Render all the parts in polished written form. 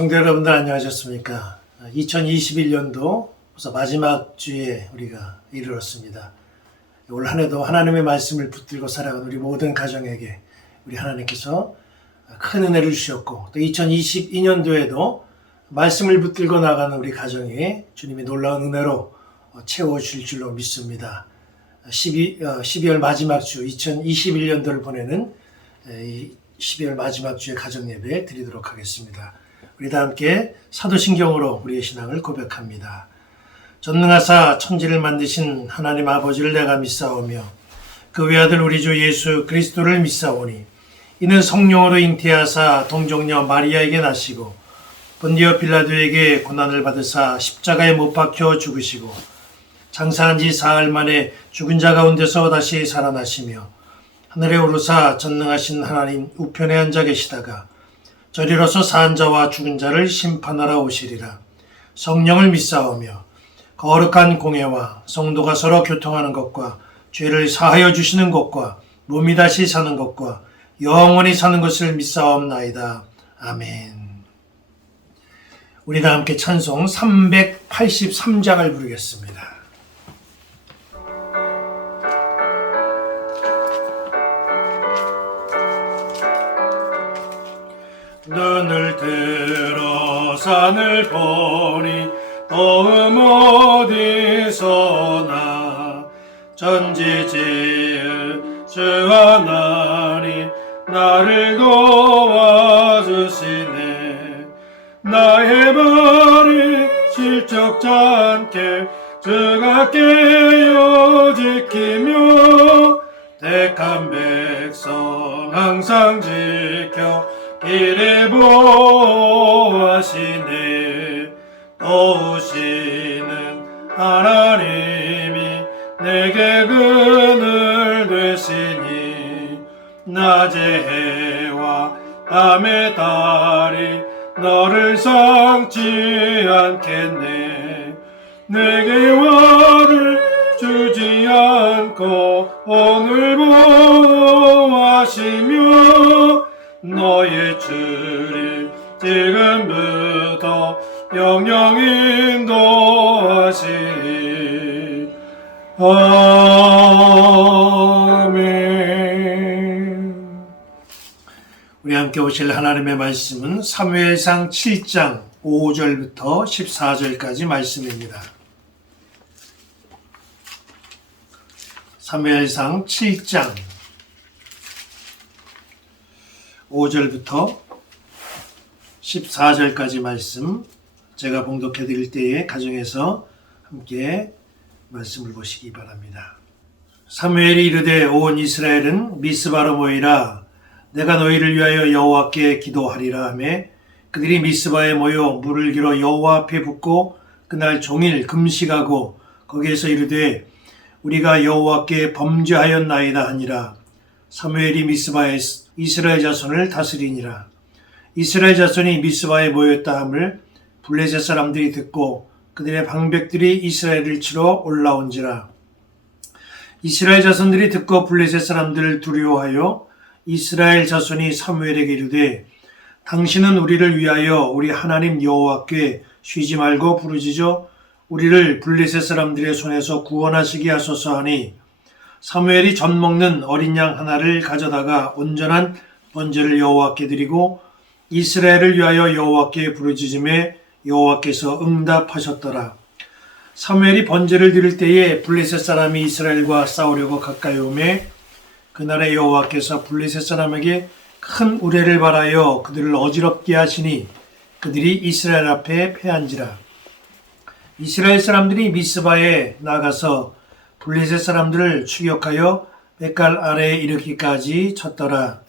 성도 여러분들 안녕하셨습니까? 2021년도 벌써 마지막 주에 우리가 이르렀습니다. 올 한 해도 하나님의 말씀을 붙들고 살아가는 우리 모든 가정에게 우리 하나님께서 큰 은혜를 주셨고, 또 2022년도에도 말씀을 붙들고 나가는 우리 가정에 주님이 놀라운 은혜로 채워주실 줄로 믿습니다. 12월 마지막 주 2021년도를 보내는 12월 마지막 주에 가정 예배 드리도록 하겠습니다. 우리 다 함께 사도신경으로 우리의 신앙을 고백합니다. 전능하사 천지를 만드신 하나님 아버지를 내가 믿사오며 그 외아들 우리 주 예수 그리스도를 믿사오니 이는 성령으로 잉태하사 동정녀 마리아에게 나시고 본디오 빌라도에게 고난을 받으사 십자가에 못 박혀 죽으시고 장사한 지 사흘 만에 죽은 자 가운데서 다시 살아나시며 하늘에 오르사 전능하신 하나님 우편에 앉아 계시다가 저리로서 산 자와 죽은 자를 심판하러 오시리라. 성령을 믿사오며 거룩한 공회와 성도가 서로 교통하는 것과 죄를 사하여 주시는 것과 몸이 다시 사는 것과 영원히 사는 것을 믿사옵나이다. 아멘. 우리 다 함께 찬송 383장을 부르겠습니다. 눈을 들어 산을 보니 도움 어디서나 전지지을 주 하나님 나를 도와주시네. 나의 발이 실족지 않게 주가 깨어 지키며 택한 백성 항상 지켜 길을 보호하시네. 도우시는 하나님이 내게 그늘 되시니 낮의 해와 밤의 달이 너를 상치 않겠네. 내게 화를 주지 않고 오늘 보호하시며 너의 주를 지금부터 영영 인도하시리. 아멘. 우리 함께 오실 하나님의 말씀은 사무엘상 7장 5절부터 14절까지 말씀입니다. 사무엘상 7장 5절부터 14절까지 말씀 제가 봉독해 드릴 때에 가정에서 함께 말씀을 보시기 바랍니다. 사무엘이 이르되 온 이스라엘은 미스바로 모이라. 내가 너희를 위하여 여호와께 기도하리라 하며 그들이 미스바에 모여 물을 길어 여호와 앞에 붓고 그날 종일 금식하고 거기에서 이르되 우리가 여호와께 범죄하였나이다 하니라. 사무엘이 미스바에 이스라엘 자손을 다스리니라. 이스라엘 자손이 미스바에 모였다 함을 블레셋 사람들이 듣고 그들의 방백들이 이스라엘을 치러 올라온지라. 이스라엘 자손들이 듣고 블레셋 사람들을 두려워하여 이스라엘 자손이 사무엘에게 이르되 당신은 우리를 위하여 우리 하나님 여호와께 쉬지 말고 부르짖어 우리를 블레셋 사람들의 손에서 구원하시게 하소서 하니 사무엘이 젖 먹는 어린 양 하나를 가져다가 온전한 번제를 여호와께 드리고 이스라엘을 위하여 여호와께 부르짖음에 여호와께서 응답하셨더라. 사무엘이 번제를 드릴 때에 블레셋 사람이 이스라엘과 싸우려고 가까이 오매 그날에 여호와께서 블레셋 사람에게 큰 우레를 발하여 그들을 어지럽게 하시니 그들이 이스라엘 앞에 패한지라. 이스라엘 사람들이 미스바에 나가서 블레셋 사람들을 추격하여 벳갈 아래에 이르기까지 쳤더라.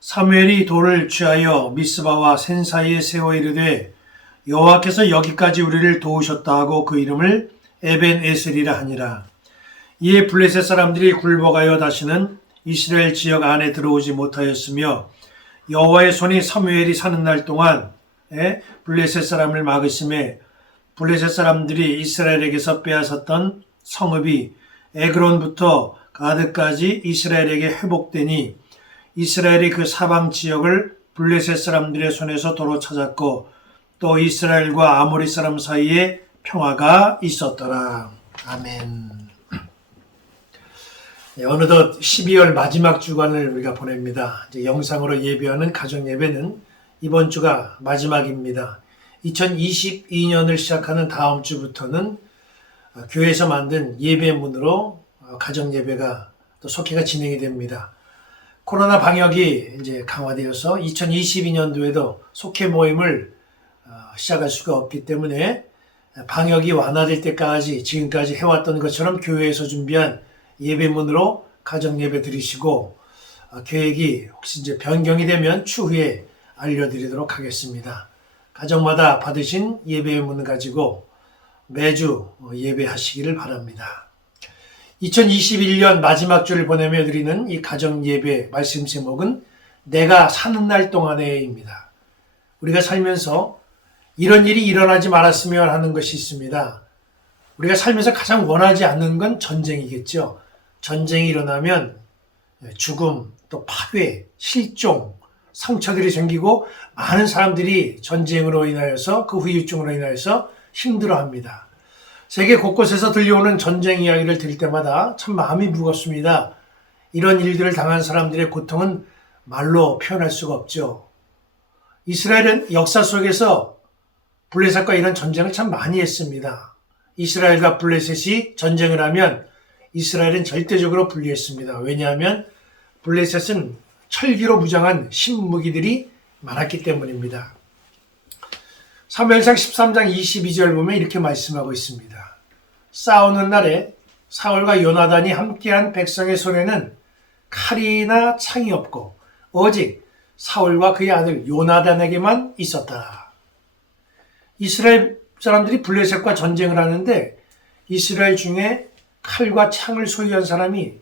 사무엘이 돌을 취하여 미스바와 센 사이에 세워 이르되 여호와께서 여기까지 우리를 도우셨다 하고 그 이름을 에벤 에셀이라 하니라. 이에 블레셋 사람들이 굴복하여 다시는 이스라엘 지역 안에 들어오지 못하였으며 여호와의 손이 사무엘이 사는 날 동안 블레셋 사람을 막으심에 블레셋 사람들이 이스라엘에게서 빼앗았던 성읍이 에그론부터 가드까지 이스라엘에게 회복되니 이스라엘이 그 사방 지역을 블레셋 사람들의 손에서 도로 찾았고 또 이스라엘과 아모리 사람 사이에 평화가 있었더라. 아멘. 네, 어느덧 12월 마지막 주간을 우리가 보냅니다. 이제 영상으로 예배하는 가정 예배는 이번 주가 마지막입니다. 2022년을 시작하는 다음 주부터는 교회에서 만든 예배문으로 가정 예배가 또 속회가 진행이 됩니다. 코로나 방역이 이제 강화되어서 2022년도에도 속회 모임을 시작할 수가 없기 때문에 방역이 완화될 때까지 지금까지 해왔던 것처럼 교회에서 준비한 예배문으로 가정 예배 드리시고 계획이 혹시 이제 변경이 되면 추후에 알려드리도록 하겠습니다. 가정마다 받으신 예배문을 가지고 매주 예배하시기를 바랍니다. 2021년 마지막 주를 보내며 드리는 이 가정 예배 말씀 제목은 내가 사는 날 동안에입니다. 우리가 살면서 이런 일이 일어나지 말았으면 하는 것이 있습니다. 우리가 살면서 가장 원하지 않는 건 전쟁이겠죠. 전쟁이 일어나면 죽음, 또 파괴, 실종, 상처들이 생기고 많은 사람들이 전쟁으로 인하여서 그 후유증으로 인하여서 힘들어합니다. 세계 곳곳에서 들려오는 전쟁 이야기를 들을 때마다 참 마음이 무겁습니다. 이런 일들을 당한 사람들의 고통은 말로 표현할 수가 없죠. 이스라엘은 역사 속에서 블레셋과 이런 전쟁을 참 많이 했습니다. 이스라엘과 블레셋이 전쟁을 하면 이스라엘은 절대적으로 불리했습니다. 왜냐하면 블레셋은 철기로 무장한 신무기들이 많았기 때문입니다. 사무엘상 13장 22절 보면 이렇게 말씀하고 있습니다. 싸우는 날에 사울과 요나단이 함께한 백성의 손에는 칼이나 창이 없고 오직 사울과 그의 아들 요나단에게만 있었다. 이스라엘 사람들이 블레셋과 전쟁을 하는데 이스라엘 중에 칼과 창을 소유한 사람이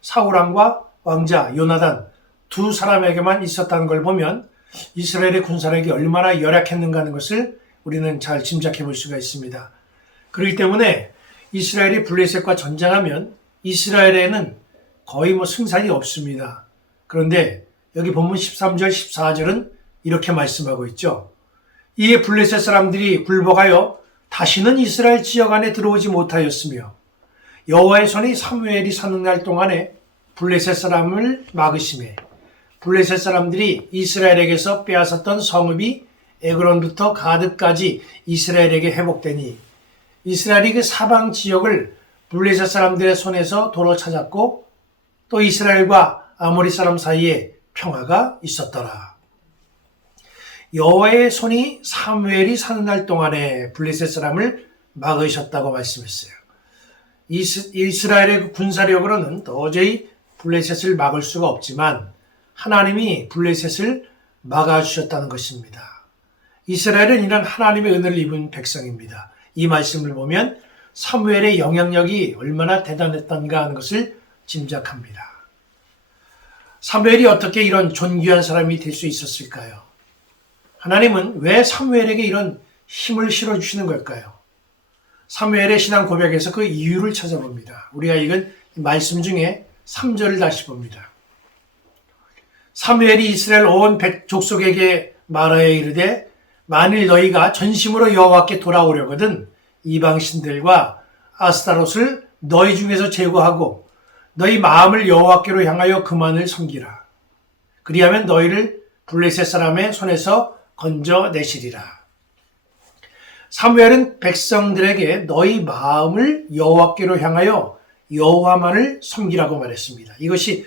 사울왕과 왕자 요나단 두 사람에게만 있었다는 걸 보면 이스라엘의 군사력이 얼마나 열악했는가 하는 것을 우리는 잘 짐작해 볼 수가 있습니다. 그렇기 때문에 이스라엘이 블레셋과 전쟁하면 이스라엘에는 거의 승산이 없습니다. 그런데 여기 본문 13절 14절은 이렇게 말씀하고 있죠. 이에 블레셋 사람들이 굴복하여 다시는 이스라엘 지역 안에 들어오지 못하였으며 여호와의 손이 사무엘이 사는 날 동안에 블레셋 사람을 막으심에 블레셋 사람들이 이스라엘에게서 빼앗았던 성읍이 에그론부터 가드까지 이스라엘에게 회복되니 이스라엘이 그 사방 지역을 블레셋 사람들의 손에서 도로 찾았고 또 이스라엘과 아모리 사람 사이에 평화가 있었더라. 여호와의 손이 사무엘이 사는 날 동안에 블레셋 사람을 막으셨다고 말씀했어요. 이스라엘의 군사력으로는 도저히 블레셋을 막을 수가 없지만 하나님이 블레셋을 막아주셨다는 것입니다. 이스라엘은 이런 하나님의 은혜를 입은 백성입니다. 이 말씀을 보면 사무엘의 영향력이 얼마나 대단했던가 하는 것을 짐작합니다. 사무엘이 어떻게 이런 존귀한 사람이 될 수 있었을까요? 하나님은 왜 사무엘에게 이런 힘을 실어주시는 걸까요? 사무엘의 신앙 고백에서 그 이유를 찾아봅니다. 우리가 읽은 말씀 중에 3절을 다시 봅니다. 사무엘이 이스라엘 온 족속에게 말하여 이르되 만일 너희가 전심으로 여호와께 돌아오려거든 이방 신들과 아스타롯을 너희 중에서 제거하고 너희 마음을 여호와께로 향하여 그만을 섬기라. 그리하면 너희를 블레셋 사람의 손에서 건져내시리라. 사무엘은 백성들에게 너희 마음을 여호와께로 향하여 여호와만을 섬기라고 말했습니다. 이것이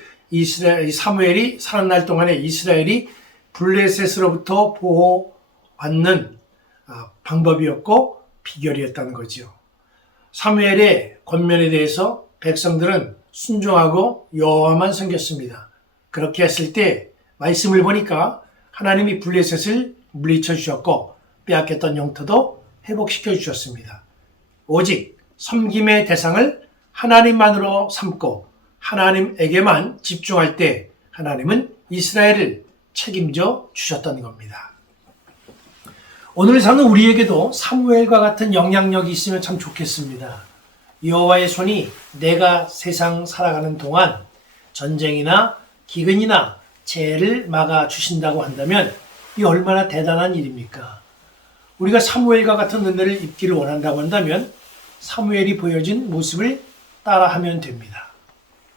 사무엘이 사는 날 동안에 이스라엘이 블레셋으로부터 보호받는 방법이었고 비결이었다는 거죠. 사무엘의 권면에 대해서 백성들은 순종하고 여호와만 섬겼습니다. 그렇게 했을 때 말씀을 보니까 하나님이 블레셋을 물리쳐 주셨고 빼앗겼던 영토도 회복시켜 주셨습니다. 오직 섬김의 대상을 하나님만으로 삼고 하나님에게만 집중할 때 하나님은 이스라엘을 책임져 주셨던 겁니다. 오늘 사는 우리에게도 사무엘과 같은 영향력이 있으면 참 좋겠습니다. 여호와의 손이 내가 세상 살아가는 동안 전쟁이나 기근이나 재해를 막아주신다고 한다면 이 얼마나 대단한 일입니까? 우리가 사무엘과 같은 은혜를 입기를 원한다고 한다면 사무엘이 보여준 모습을 따라하면 됩니다.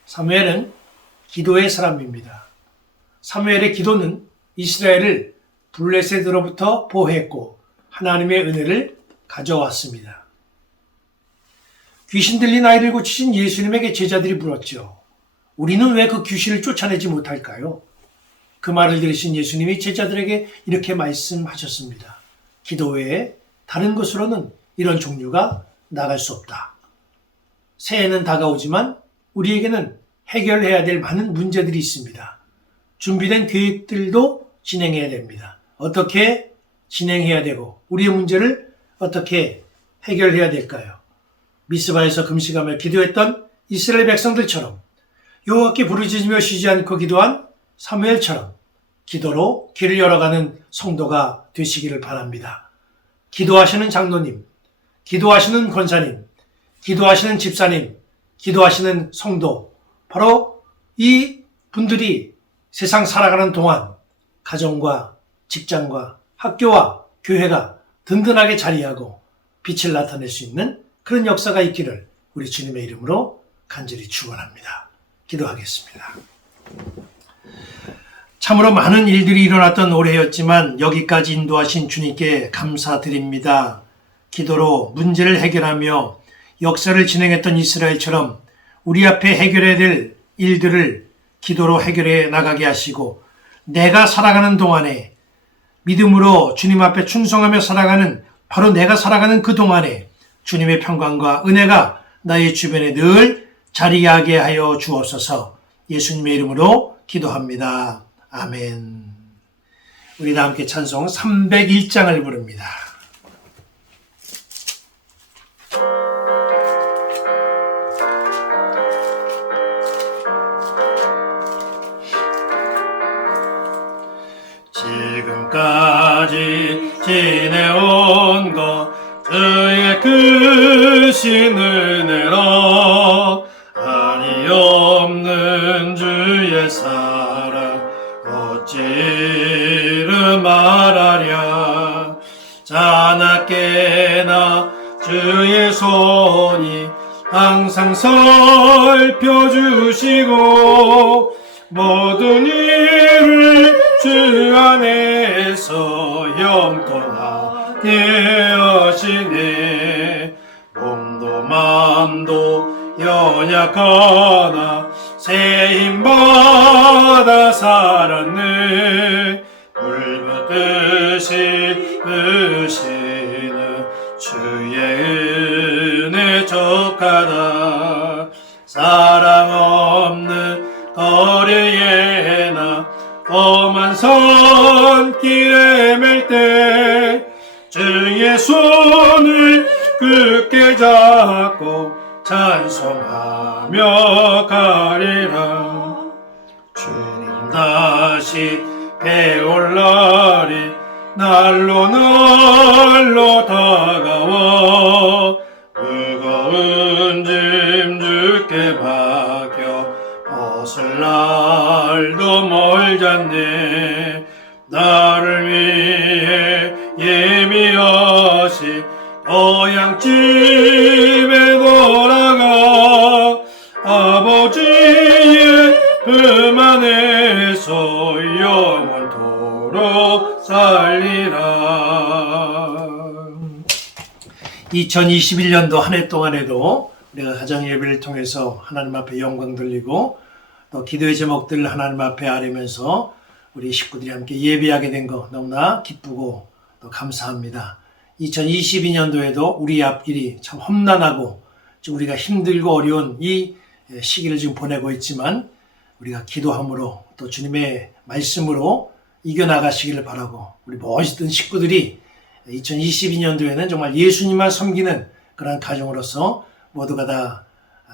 사무엘은 기도의 사람입니다. 사무엘의 기도는 이스라엘을 블레셋으로부터 보호했고 하나님의 은혜를 가져왔습니다. 귀신 들린 아이를 고치신 예수님에게 제자들이 물었죠. 우리는 왜 그 귀신을 쫓아내지 못할까요? 그 말을 들으신 예수님이 제자들에게 이렇게 말씀하셨습니다. 기도 외에 다른 것으로는 이런 종류가 나갈 수 없다. 새해는 다가오지만 우리에게는 해결해야 될 많은 문제들이 있습니다. 준비된 계획들도 진행해야 됩니다. 어떻게 진행해야 되고 우리의 문제를 어떻게 해결해야 될까요? 미스바에서 금식하며 기도했던 이스라엘 백성들처럼 여호와께 부르짖으며 쉬지 않고 기도한 사무엘처럼 기도로 길을 열어가는 성도가 되시기를 바랍니다. 기도하시는 장로님, 기도하시는 권사님, 기도하시는 집사님, 기도하시는 성도, 바로 이 분들이 세상 살아가는 동안 가정과 직장과 학교와 교회가 든든하게 자리하고 빛을 나타낼 수 있는 그런 역사가 있기를 우리 주님의 이름으로 간절히 축원합니다. 기도하겠습니다. 참으로 많은 일들이 일어났던 올해였지만 여기까지 인도하신 주님께 감사드립니다. 기도로 문제를 해결하며 역사를 진행했던 이스라엘처럼 우리 앞에 해결해야 될 일들을 기도로 해결해 나가게 하시고 내가 살아가는 동안에 믿음으로 주님 앞에 충성하며 살아가는 바로 내가 살아가는 그 동안에 주님의 평강과 은혜가 나의 주변에 늘 자리하게 하여 주옵소서. 예수님의 이름으로 기도합니다. 아멘. 우리 다 함께 찬송 301장을 부릅니다. 지금까지 지내온 것 주의 크신 은혜로 한이 없는 주의 사랑 어찌 이루 말하랴. 자나깨나 주의 손이 항상 살펴주시고 모든 일을 주 안에서 영통하게 하시네. 몸도 맘도 연약하나 새 힘받아 살았네. 물붓듯이 으시는 주의 은혜 족하다. 사랑 없는 거리에 나 험한 선길에 맬 때 주의 손을 굳게 잡고 찬송하며 가리라. 주님 다시 배올 날이 날로 다가와 무거운 짐 주께 맡겨 벗을 날도 멀잖네. 나를 위해 예비하신 고향집에 돌아가 아버지의 품 안에서 영원토록 살리라. 2021년도 한 해 동안에도 우리가 가정 예배를 통해서 하나님 앞에 영광 돌리고 또 기도의 제목들을 하나님 앞에 아뢰면서 우리 식구들이 함께 예배하게 된 거 너무나 기쁘고 또 감사합니다. 2022년도에도 우리 앞길이 참 험난하고 지금 우리가 힘들고 어려운 이 시기를 지금 보내고 있지만 우리가 기도함으로 또 주님의 말씀으로 이겨나가시기를 바라고 우리 모든 식구들이 2022년도에는 정말 예수님만 섬기는 그런 가정으로서 모두가 다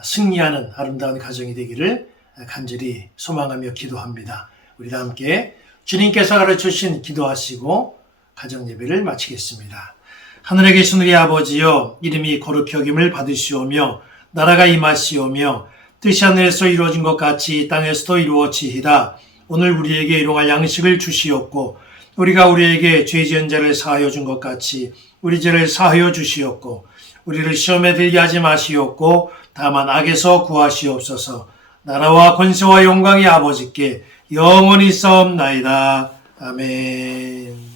승리하는 아름다운 가정이 되기를 간절히 소망하며 기도합니다. 우리 다 함께 주님께서 가르쳐주신 기도하시고 가정 예배를 마치겠습니다. 하늘에 계신 우리 아버지여, 이름이 거룩히 여김을 받으시오며 나라가 임하시오며 뜻이 하늘에서 이루어진 것 같이 땅에서도 이루어지이다. 오늘 우리에게 일용할 양식을 주시옵고 우리가 우리에게 죄 지은 자를 사하여 준 것 같이 우리 죄를 사하여 주시옵고 우리를 시험에 들게 하지 마시옵고 다만 악에서 구하시옵소서. 나라와 권세와 영광이 아버지께 영원히 싸움나이다. 아멘.